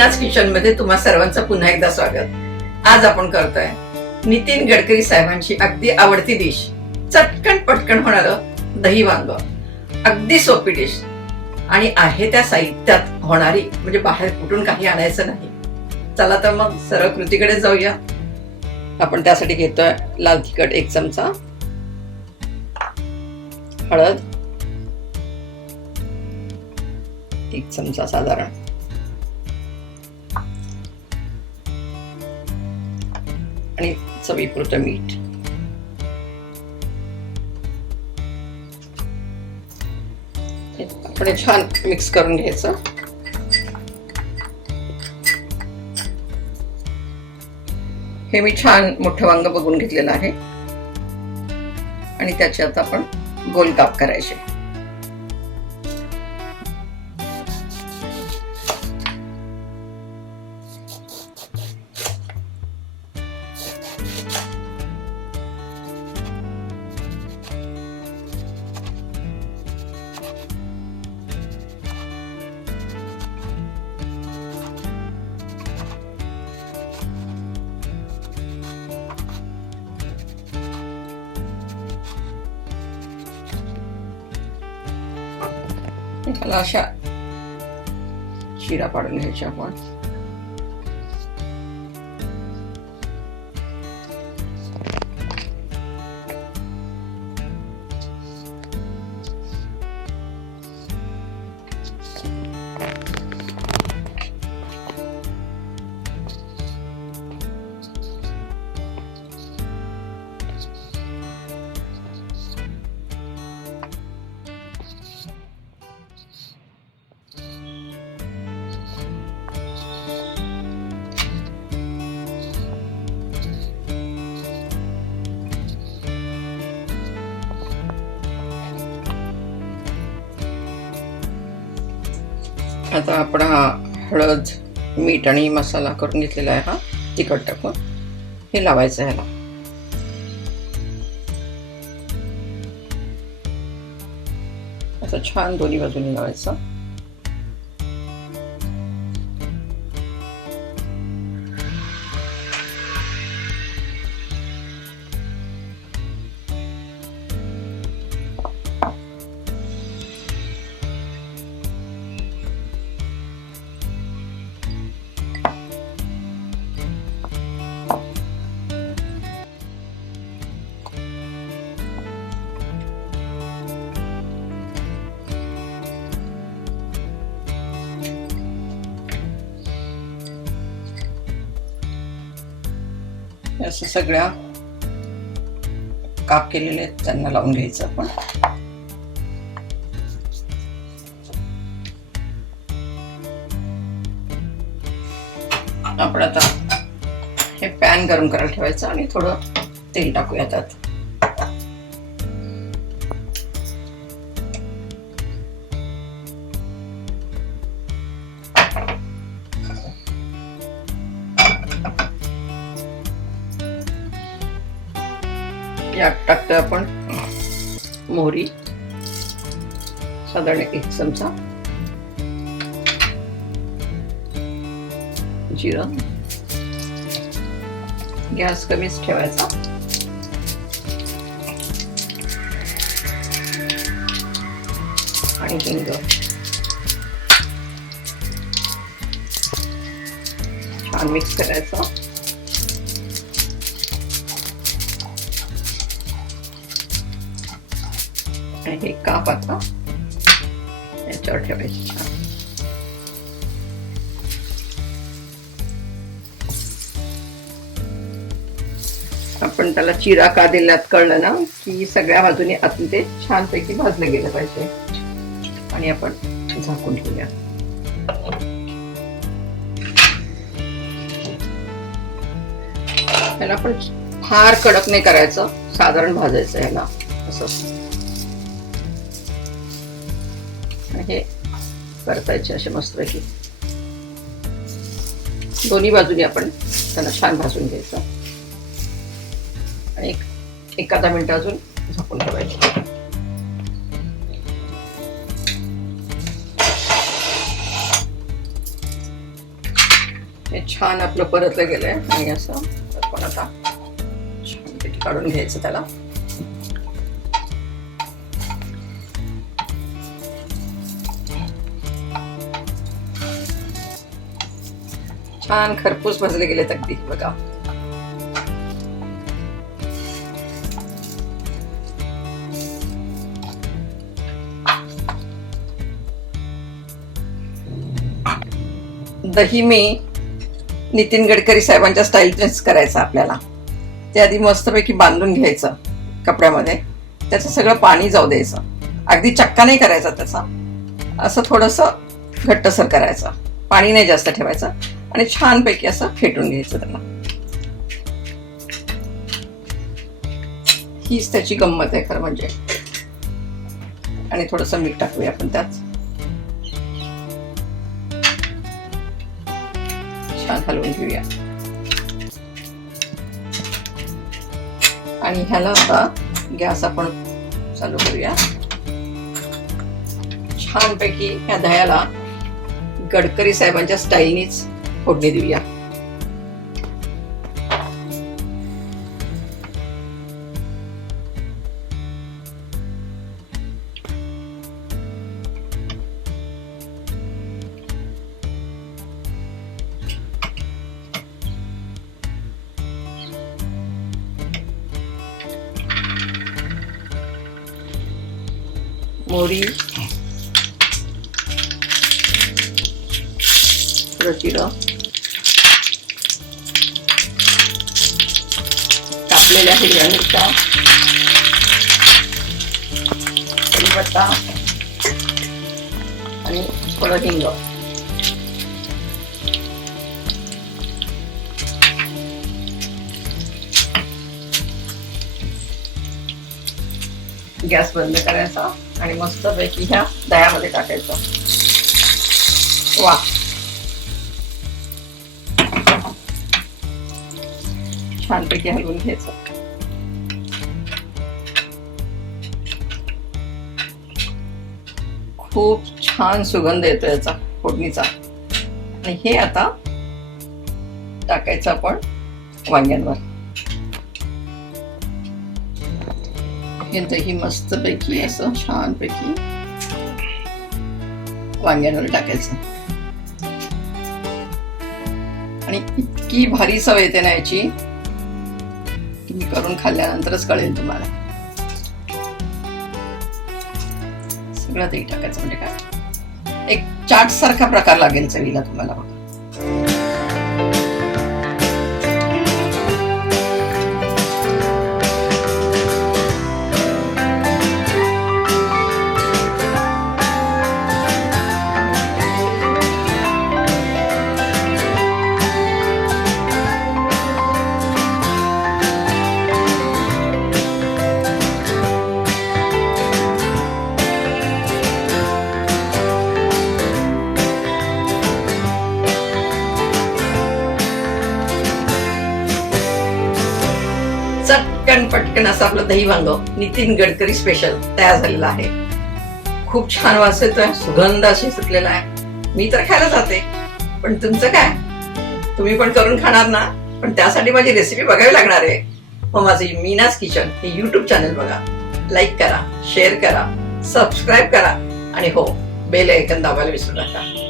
मीनाज kitchen मध्ये तुम्हा सर्वांचं पुन्हा एकदा स्वागत। आज आपण करतोय नितीन गडकरी साहेबांची अगदी आवडती डिश, चटकन पटकन होणारं दही वांग। अगदी सोपी डिश आणि आहे त्या साहित्यात होणारी, म्हणजे बाहेर कुठून काही आणायचं नाही। चला तर मग सरळ कृतीकडे जाऊया। आपण त्यासाठी घेतोय लाल तिखट 1 चमचा, हळद 1 चमचा साधारण, आणि चवीपुरतं मीठ। आपण छान मिक्स करून घ्यायचं। हे मी छान मोठं वांग बघून घेतलेलं आहे आणि त्याचे आता आपण गोल काप करायचे। त्याला अशा चिरा पाडून घ्यायच्या आपण। आता आपण हळद, मीठ आणि मसाला करून घेतलेला आहे, हा तिखट टाकून हे लावायचं ह्याला। असं छान दोन्ही बाजूने लावायचं। असं सगळ्या काप केलेले त्यांना लावून घ्यायचं आपण। आपण आता हे पॅन गरम करायला ठेवायचं आणि थोडं तेल टाकूया त्यात। यात टाकतोय आपण मोहरी साधारण 1 चमचा, जिरं, गॅस कमीच ठेवायचा, आणि हिंग छान मिक्स करायचं। हे काप आता याच्यावर ठेवायचे छान। आपण त्याला चिरा का दिल्यात कळलं ना, की सगळ्या बाजूने आतून ते छानपैकी भाजलं गेलं पाहिजे। आणि आपण झाकून ठेवूया। त्याला आपण फार कडक नाही करायचं, साधारण भाजायचं याला असं। हे परतायचे असे मस्तपैकी दोन्ही बाजूने आपण त्यांना छान भाजून घ्यायचं आणि 1 मिनिट अजून झाकून ठेवायचं। छान आपलं परतलं गेलंय आणि असं आपण आता छान काढून घ्यायचं त्याला. छान खरपूस भाजले गेलेत अगदी बघा. दही मी नितीन गडकरी साहेबांच्या स्टाईलनेच करायचं आपल्याला. ते आधी मस्तपैकी बांधून घ्यायचं कपड्यामध्ये, त्याचं सगळं पाणी जाऊ द्यायचं. अगदी चक्का नाही करायचा त्याचा, असं थोडंसं घट्टसर करायचं, पाणी नाही जास्त ठेवायचं आणि छानपैकी असं फेटून घ्यायचं त्याला. हीच त्याची गंमत आहे खरं म्हणजे. आणि थोडंसं मीठ टाकूया आपण त्यात. छान हलवून घेऊया आणि ह्याला आता गॅस आपण चालू करूया. छानपैकी ह्या दह्याला गडकरी साहेबांच्या स्टाईलनीच फोडणी देऊया. मोहरी, थोडं जिरं, कापलेल्या हिरव्या मिरच्या, कढीपत्ता आणि थोडं हिंग. गॅस बंद करायचा आणि मस्तपैकी ह्या दह्यामध्ये टाकायचं. वा, छानपैकी हलवून घ्यायचं. खूप छान सुगंध येतो याचा फोडणीचा. आणि हे आता टाकायचं आपण वांग्यांवर. हे दही मस्तपैकी असं छानपैकी वांग्यांवर टाकायचं. आणि इतकी भारी सवय येते ना याची, तुम्ही करून खाल्ल्यानंतरच कळेल तुम्हाला. सगळं दही टाकायचं म्हणजे काय, एक चाट सारखा प्रकार लागेल चवीला तुम्हाला बघा. चटकन पटकन असं आपलं दही वांग नितीन गडकरी स्पेशल तयार झालेलं आहे. खूप छान वास येतोय, सुगंध अशी सुटलेला आहे. मी तर खायला जाते, पण तुमचं काय, तुम्ही पण करून खाणार ना? पण त्यासाठी माझी रेसिपी बघावी लागणार आहे. मग माझी मीनाज किचन हे YouTube चॅनल बघा, लाईक करा, शेअर करा, सबस्क्राईब करा आणि हो, बेल आयकॉन दाबायला विसरू नका.